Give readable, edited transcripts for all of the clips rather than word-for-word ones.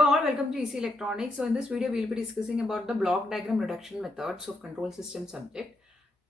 Hello all, welcome to EC Electronics. So in this video, we'll be discussing about the block diagram reduction methods of control system subject.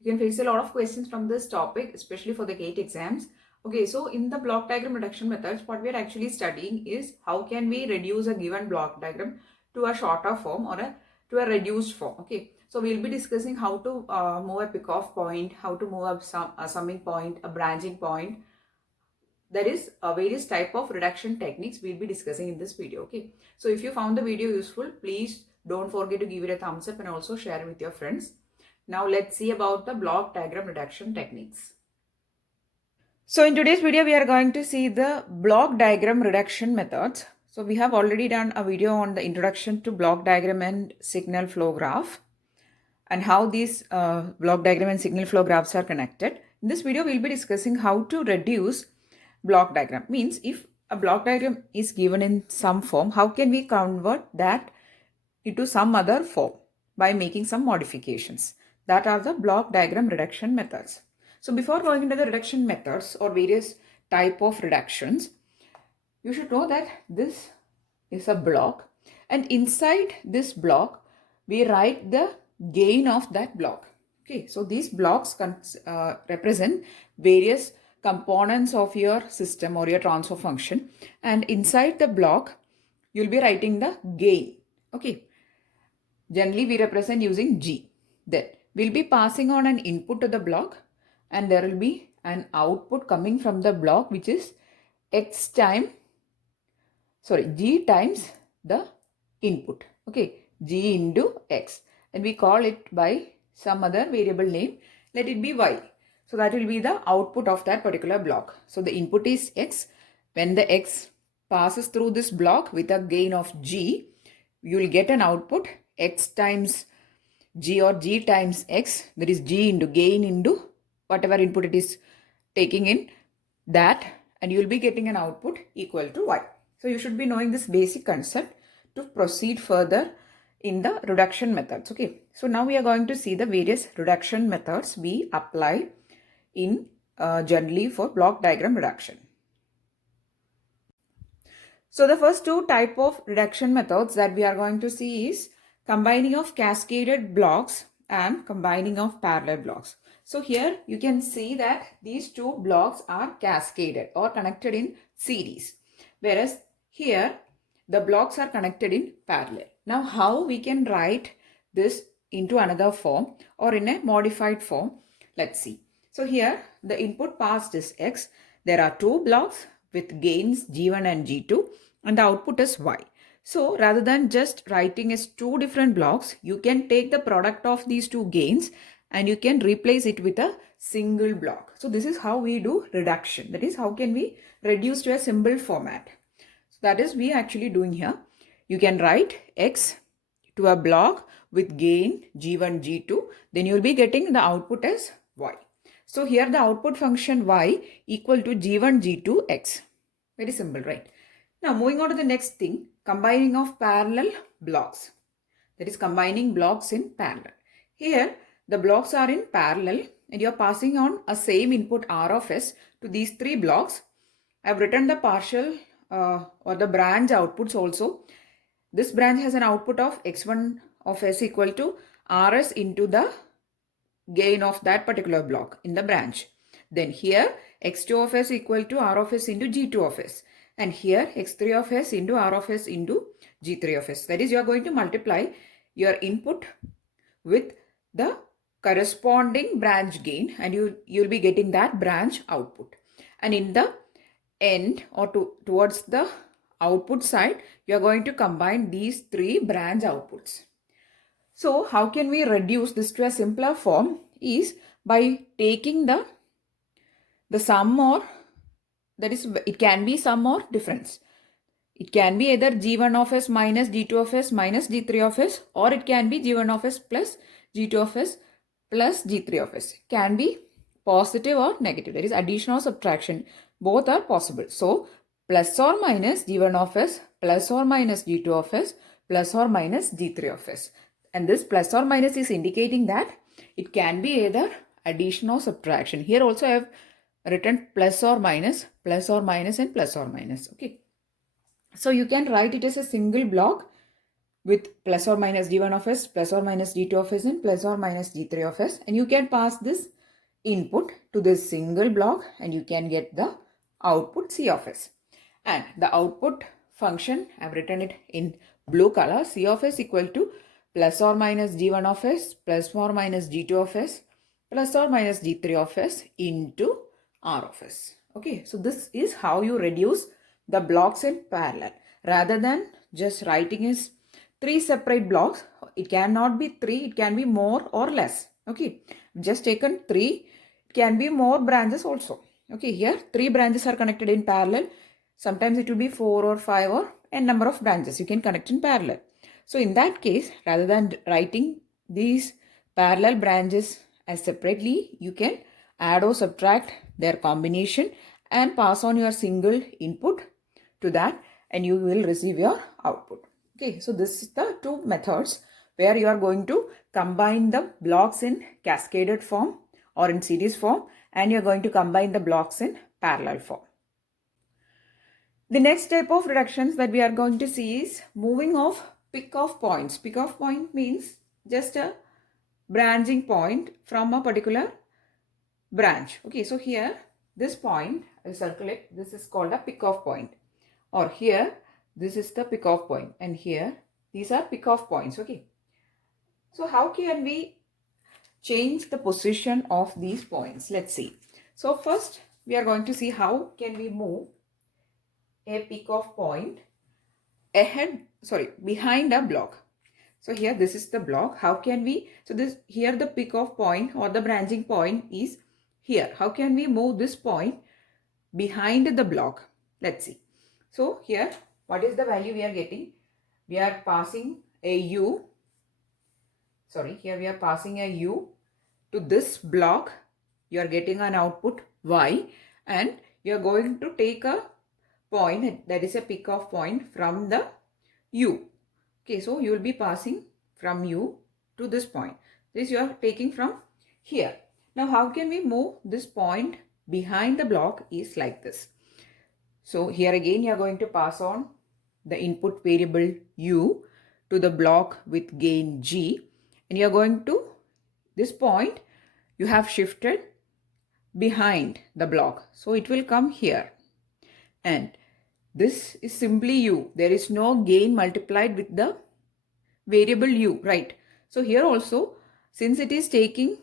You can face a lot of questions from this topic, especially for the GATE exams. Okay, so in the block diagram reduction methods, what we are actually studying is how can we reduce a given block diagram to a shorter form or to a reduced form. Okay, so we'll be discussing how to move a Pickoff point, how to move a summing point, a branching point. There is various type of reduction techniques we'll be discussing in this video. Okay, so if you found the video useful, please don't forget to give it a thumbs up and also share it with your friends. Now let's see about the block diagram reduction techniques. So in today's video, we are going to see the block diagram reduction methods. So we have already done a video on the introduction to block diagram and signal flow graph and how these block diagram and signal flow graphs are connected. In this video, we'll be discussing how to reduce block diagram. Means if a block diagram is given in some form, how can we convert that into some other form by making some modifications? That are the block diagram reduction methods. So before going into the reduction methods or various type of reductions, you should know that this is a block, and inside this block we write the gain of that block. Okay, so these blocks represent various components of your system or your transfer function, and inside the block you'll be writing the gain. Okay, generally we represent using G. Then we'll be passing on an input to the block, and there will be an output coming from the block, which is G times the input. Okay, G into X, and we call it by some other variable name. Let it be Y. So that will be the output of that particular block. So the input is X. When the X passes through this block with a gain of G, you will get an output X times G or G times X. That is G into gain into whatever input it is taking in that, and you will be getting an output equal to Y. So you should be knowing this basic concept to proceed further in the reduction methods. Okay, so now we are going to see the various reduction methods we apply in generally for block diagram reduction. So the first two type of reduction methods that we are going to see is combining of cascaded blocks and combining of parallel blocks. So here you can see that these two blocks are cascaded or connected in series, whereas here the blocks are connected in parallel. Now how we can write this into another form or in a modified form? Let's see. So here the input passed is X. There are two blocks with gains G1 and G2, and the output is Y. So rather than just writing as two different blocks, you can take the product of these two gains and you can replace it with a single block. So this is how we do reduction. That is, how can we reduce to a simple format? So that is we actually doing here. You can write X to a block with gain G1, G2. Then you will be getting the output as Y. So here the output function Y equal to G1, G2, X. Very simple, right? Now moving on to the next thing, combining of parallel blocks. That is combining blocks in parallel. Here the blocks are in parallel and you are passing on a same input R of S to these three blocks. I have written the partial or the branch outputs also. This branch has an output of X1 of S equal to RS into the gain of that particular block in the branch. Then here X2 of S equal to R of S into G2 of S. And here X3 of S into R of S into G3 of S. That is, you are going to multiply your input with the corresponding branch gain, and you'll be getting that branch output. And in the end or towards the output side, you are going to combine these three branch outputs. So how can we reduce this to a simpler form is by taking the sum, or that is, it can be sum or difference. It can be either G1 of S minus G2 of S minus G3 of S, or it can be G1 of S plus G2 of S plus G3 of S. Can be positive or negative. That is addition or subtraction. Both are possible. So plus or minus G1 of S plus or minus G2 of S plus or minus G3 of S. And this plus or minus is indicating that it can be either addition or subtraction. Here also I have written plus or minus and plus or minus. Okay. So you can write it as a single block with plus or minus d1 of s, plus or minus d2 of s, and plus or minus d3 of s. And you can pass this input to this single block and you can get the output c of s. And the output function, I've written it in blue color, c of s equal to plus or minus d1 of s, plus or minus d2 of s, plus or minus d3 of s into r of s. Okay, so this is how you reduce the blocks in parallel. Rather than just writing as 3 separate blocks, it cannot be 3, it can be more or less. Okay, just taken 3, it can be more branches also. Okay, here 3 branches are connected in parallel. Sometimes it will be 4 or 5 or n number of branches you can connect in parallel. So in that case, rather than writing these parallel branches as separately, you can add or subtract their combination and pass on your single input to that and you will receive your output. Okay, so this is the two methods where you are going to combine the blocks in cascaded form or in series form, and you are going to combine the blocks in parallel form. The next type of reductions that we are going to see is moving of Pickoff points. Pickoff point means just a branching point from a particular branch. Okay, so here this point, I circle it, this is called a Pickoff point. Or here, this is the Pickoff point, and here, these are Pickoff points. Okay. So how can we change the position of these points? Let's see. So first, we are going to see how can we move a Pickoff point behind a block. So here, this is the block. How can we, so this, here the Pickoff point or the branching point is here. How can we move this point behind the block? Let's see. So here, what is the value we are getting? We are passing a u, here we are passing a u to this block. You are getting an output y, and you are going to take a point that is a Pickoff point from the u. Okay, so you will be passing from u to this point. This you are taking from here. Now how can we move this point behind the block is like this. So here again you are going to pass on the input variable u to the block with gain g, and you are going to, this point you have shifted behind the block. So it will come here, and this is simply u. There is no gain multiplied with the variable u, right? So here also, since it is taking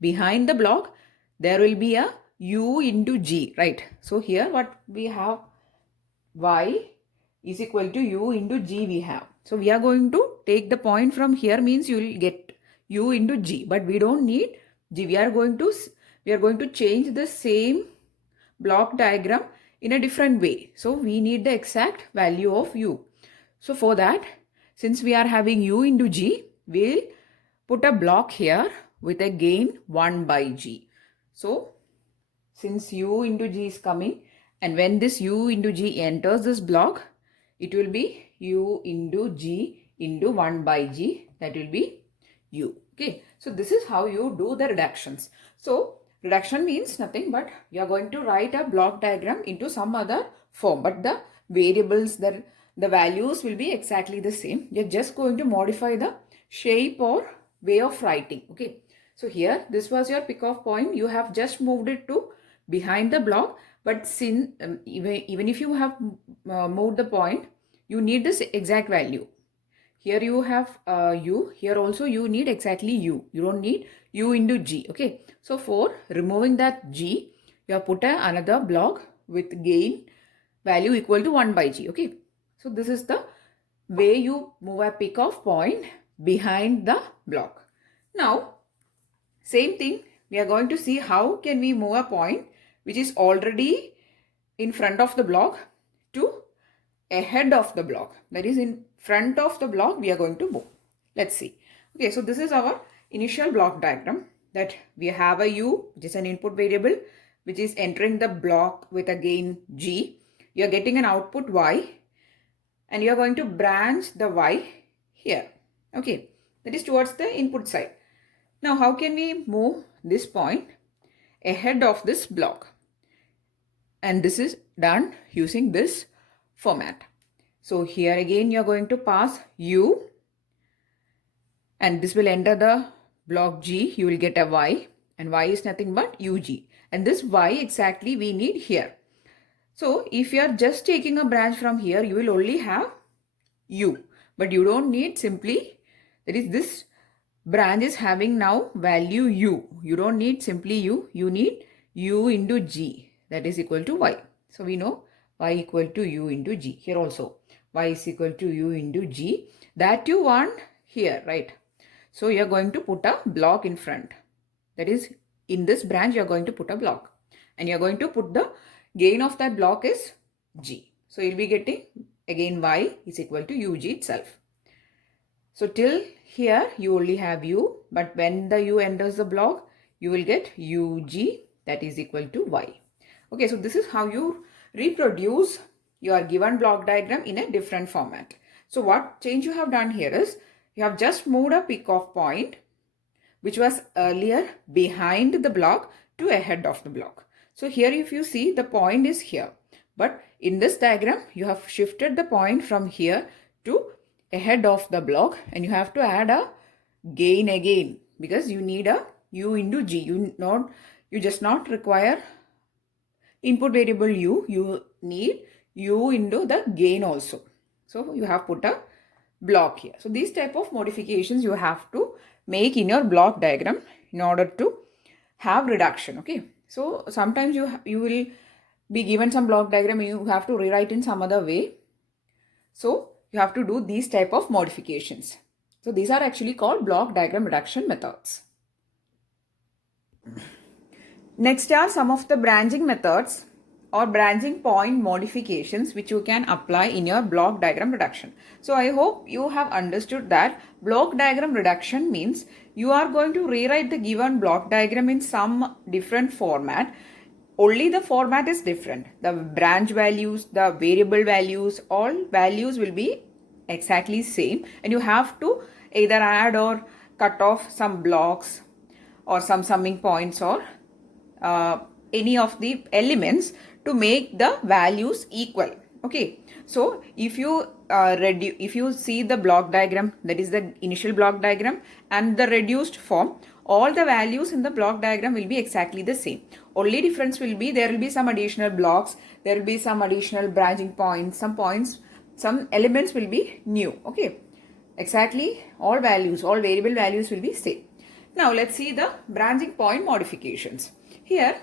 behind the block, there will be a u into g, right? So here what we have, y is equal to u into g we have. So we are going to take the point from here, means you will get u into g, but we don't need g. We are going to change the same block diagram in a different way. So we need the exact value of u. So for that, since we are having u into g, we'll put a block here with a gain 1 by g. So since u into g is coming, and when this u into g enters this block, it will be u into g into 1 by g, that will be u. Okay, so this is how you do the reductions. So reduction means nothing but you are going to write a block diagram into some other form, but the variables, the values will be exactly the same. You're just going to modify the shape or way of writing. Okay, so here this was your Pickoff point. You have just moved it to behind the block, but since even if you have moved the point, you need this exact value. Here you have u, here also you need exactly u. You don't need u into g. Okay, so for removing that g, you have put another block with gain value equal to 1 by g. Okay, so this is the way you move a Pickoff point behind the block. Now, same thing, we are going to see how can we move a point which is already in front of the block to ahead of the block. That is, in front of the block we are going to move. Let's see. Okay, so this is our initial block diagram, that we have a u, which is an input variable, which is entering the block with a gain g. You are getting an output y, and you are going to branch the y here. Okay, that is towards the input side. Now how can we move this point ahead of this block? And this is done using this format. So here again you are going to pass U, and this will enter the block G. You will get a Y, and Y is nothing but UG, and this Y exactly we need here. So if you are just taking a branch from here, you will only have U, but you don't need simply, that is, this branch is having now value U. You don't need simply U, you need U into G, that is equal to Y. So we know Y equal to U into G. Here also Y is equal to U into G. That you want here, right? So you are going to put a block in front. That is, in this branch you are going to put a block, and you are going to put the gain of that block is G. So you'll be getting again Y is equal to UG itself. So till here you only have U, but when the U enters the block, you will get UG, that is equal to Y. Okay, so this is how you reproduce your given block diagram in a different format. So what change you have done here is, you have just moved a pickoff point which was earlier behind the block to ahead of the block. So here if you see, the point is here, but in this diagram you have shifted the point from here to ahead of the block, and you have to add a gain again because you need a U into G. You just not require input variable U, you need U into the gain also. So you have put a block here. So these type of modifications you have to make in your block diagram in order to have reduction. Okay, so sometimes you will be given some block diagram, you have to rewrite in some other way. So you have to do these type of modifications. So these are actually called block diagram reduction methods. Next are some of the branching methods or branching point modifications which you can apply in your block diagram reduction. So I hope you have understood that block diagram reduction means you are going to rewrite the given block diagram in some different format. Only the format is different. The branch values, the variable values, all values will be exactly same, and you have to either add or cut off some blocks or some summing points or any of the elements to make the values equal. Okay, so if you see the block diagram, that is the initial block diagram and the reduced form, all the values in the block diagram will be exactly the same. Only difference will be there will be some additional blocks, there will be some additional branching points, some elements will be new. Okay, exactly all values, all variable values will be same. Now let's see the branching point modifications. Here,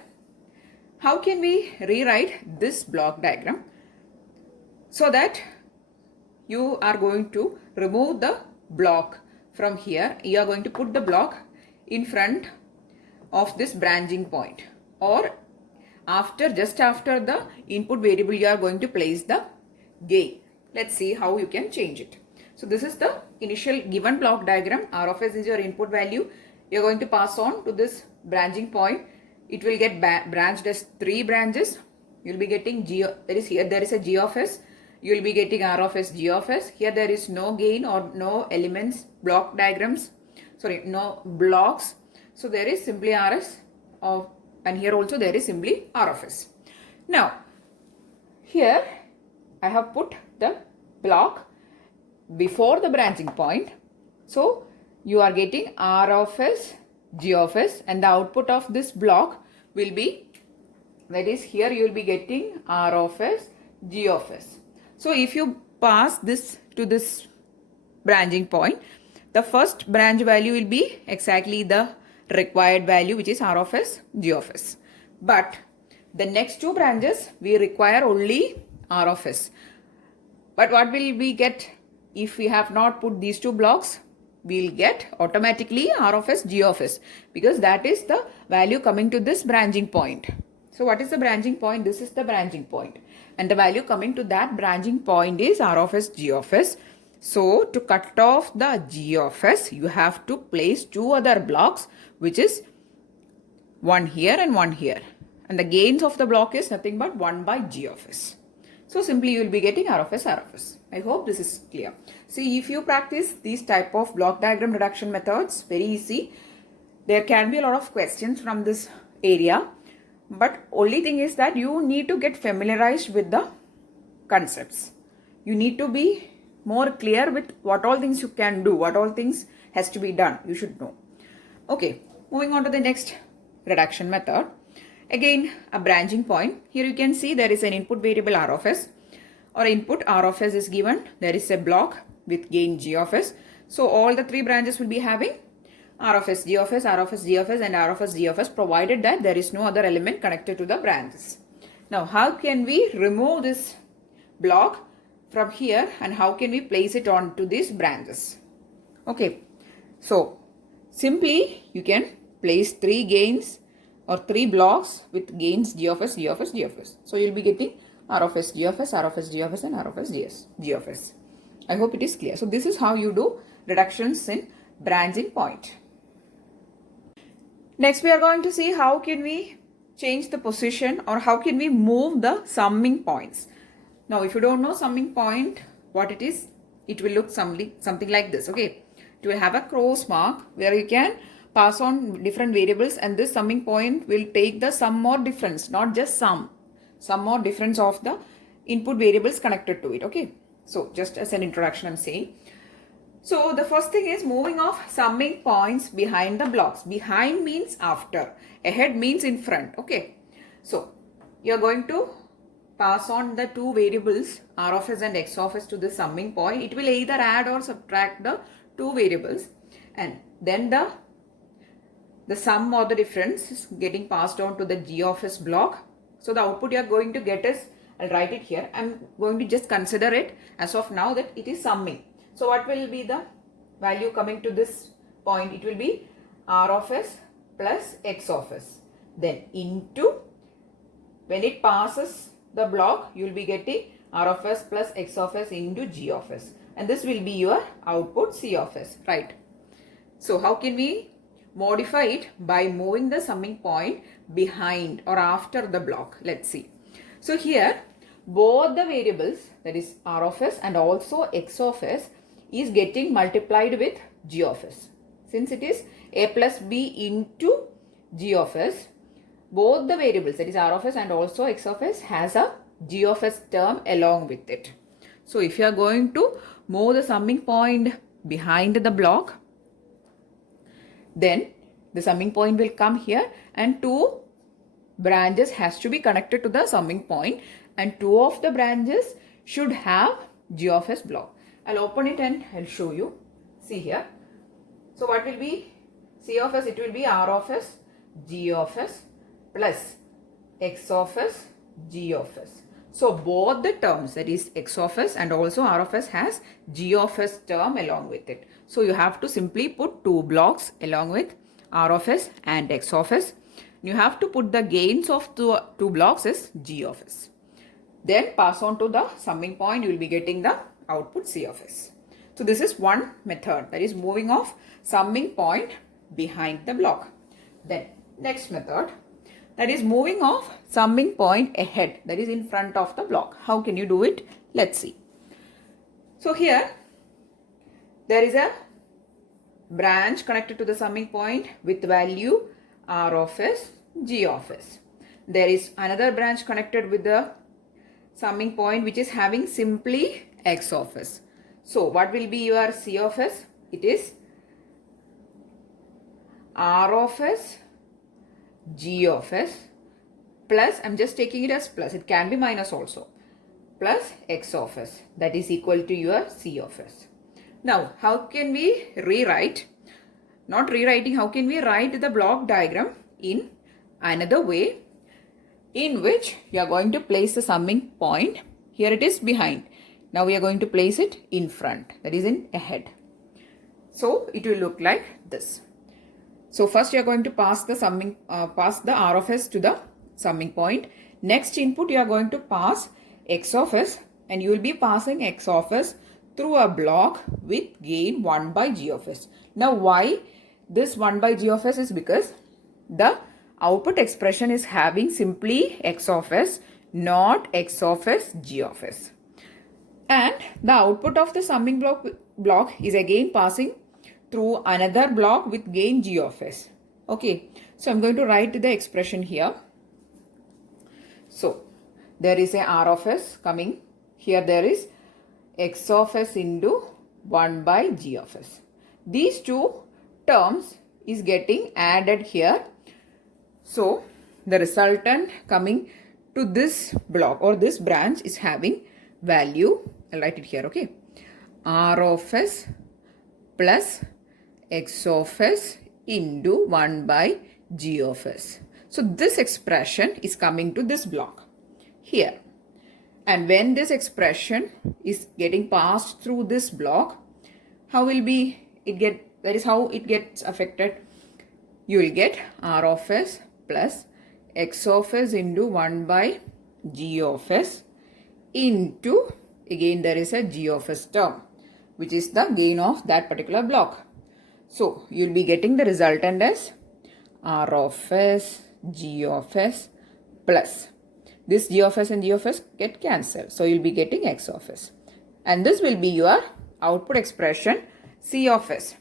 how can we rewrite this block diagram so that you are going to remove the block from here? You are going to put the block in front of this branching point, or just after the input variable you are going to place the gain. Let's see how you can change it. So this is the initial given block diagram. R of S is your input value. You are going to pass on to this branching point. It will get branched as 3 branches. You will be getting G, there is a G of S. You will be getting R of S, G of S. Here there is no gain or no elements, block diagrams. Sorry, no blocks. So there is simply RS of, and here also there is simply R of S. Now, here I have put the block before the branching point. So you are getting R of S, G of S, and the output of this block will be, that is, here you will be getting R of S, G of S. So if you pass this to this branching point, the first branch value will be exactly the required value, which is R of S, G of S. But the next 2 branches we require only R of S. But what will we get if we have not put these 2 blocks? We will get automatically R of S, G of S, because that is the value coming to this branching point. So what is the branching point? This is the branching point, and the value coming to that branching point is R of S, G of S. So to cut off the G of S, you have to place 2 other blocks, which is one here and one here, and the gains of the block is nothing but 1 by G of S. So simply you will be getting R of S, R of S. I hope this is clear. See, if you practice these type of block diagram reduction methods, very easy. There can be a lot of questions from this area, but only thing is that you need to get familiarized with the concepts. You need to be more clear with what all things you can do, what all things has to be done. You should know. Okay, moving on to the next reduction method. Again, a branching point. Here you can see there is an input variable R of S, or input R of S is given. There is a block with gain G of S. So all the three branches will be having R of S, G of S, R of S, G of S and R of S, G of S, provided that there is no other element connected to the branches. Now, how can we remove this block from here and how can we place it onto these branches? Okay, so simply you can place three gains or three blocks with gains G of S, G of S, G of S. So you'll be getting R of S, G of S, R of S, G of S and R of S, G of S. I hope it is clear. So this is how you do reductions in branching point. Next we are going to see how can we change the position or how can we move the summing points. Now if you don't know summing point, what it is, it will look something like this. Okay, it will have a cross mark where you can pass on different variables and this summing point will take the sum or difference, not just sum or difference of the input variables connected to it. Okay, so just as an introduction I'm saying. So the first thing is moving of summing points behind the blocks. Behind means after, ahead means in front. Okay, so you're going to pass on the two variables R of S and X of S to the summing point. It will either add or subtract the two variables and then the sum or the difference is getting passed on to the G of S block. So the output you are going to get is, I'll write it here. I'm going to just consider it as of now that it is summing. So what will be the value coming to this point? It will be R of S plus X of S. Then into, when it passes the block, you will be getting R of S plus X of S into G of S. And this will be your output C of S, right? So how can we modify it? By moving the summing point behind or after the block. Let's see. So here, both the variables, that is R of S and also X of S, is getting multiplied with G of S. Since it is A plus B into G of S, both the variables, that is R of S and also X of S, has a G of S term along with it. So if you are going to move the summing point behind the block, then the summing point will come here and two branches has to be connected to the summing point and two of the branches should have G of S block. I'll open it and I'll show you. See here. So what will be C of S? It will be R of S, G of S plus X of S, G of S. So both the terms, that is X of S and also R of S, has G of S term along with it. So you have to simply put two blocks along with R of S and X of S. You have to put the gains of two blocks as G of S. Then pass on to the summing point, you will be getting the output C of S. So this is one method, that is moving of summing point behind the block. Then next method, that is moving of summing point ahead, that is in front of the block. How can you do it? Let's see. So here there is a branch connected to the summing point with value R of S, G of S. There is another branch connected with the summing point which is having simply X of S. So what will be your C of S? It is R of S, G of S plus, I'm just taking it as plus, it can be minus also, plus X of S, that is equal to your C of S. Now how can we rewrite, not rewriting, how can we write the block diagram in another way in which you are going to place the summing point. Here it is behind. Now we are going to place it in front, that is in ahead. So it will look like this. So first you are going to pass the summing, pass the R of S to the summing point. Next input you are going to pass X of S and you will be passing X of S through a block with gain 1 by G of S. Now why this 1 by G of S is because the output expression is having simply X of S, not X of S, G of S. And the output of the summing block is again passing through another block with gain G of S. Okay, so I'm going to write the expression here. So there is a R of S coming here there is x of s into 1 by g of s. These two terms is getting added here. So the resultant coming to this block or this branch is having value, I'll write it here, okay, r of s plus x of s into 1 by g of s. So this expression is coming to this block here. And when this expression is getting passed through this block, how will be it get, that is how it gets affected. You will get r of s plus x of s into 1 by g of s into, again there is a g of s term, which is the gain of that particular block. So you will be getting the resultant as r of s, g of s plus. This g of s and g of s get cancelled. So you will be getting x of s. And this will be your output expression c of s.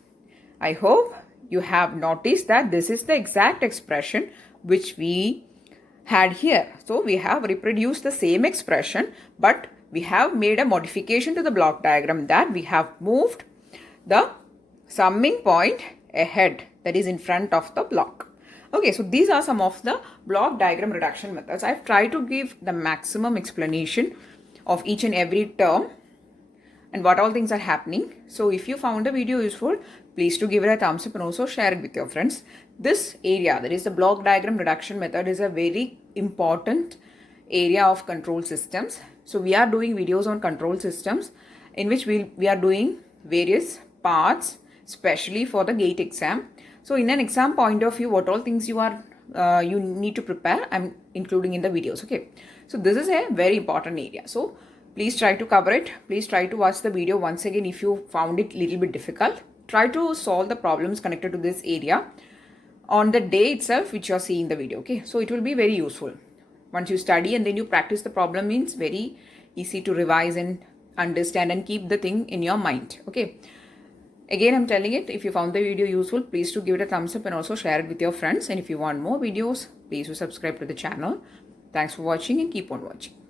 I hope you have noticed that this is the exact expression which we had here. So we have reproduced the same expression, but we have made a modification to the block diagram, that we have moved the summing point ahead, that is in front of the block. Okay, so these are some of the block diagram reduction methods. I've tried to give the maximum explanation of each and every term and what all things are happening. So if you found the video useful, please do give it a thumbs up and also share it with your friends. This area, that is the block diagram reduction method, is a very important area of control systems. So we are doing videos on control systems in which we are doing various parts, especially for the GATE exam. So in an exam point of view, what all things you need to prepare, I'm including in the videos. Okay, so this is a very important area. So please try to cover it. Please try to watch the video once again if you found it a little bit difficult. Try to solve the problems connected to this area on the day itself which you are seeing the video. Okay, so it will be very useful. Once you study and then you practice the problem, means very easy to revise and understand and keep the thing in your mind. Okay. Again, I'm telling it, if you found the video useful, please do give it a thumbs up and also share it with your friends. And if you want more videos, please do subscribe to the channel. Thanks for watching and keep on watching.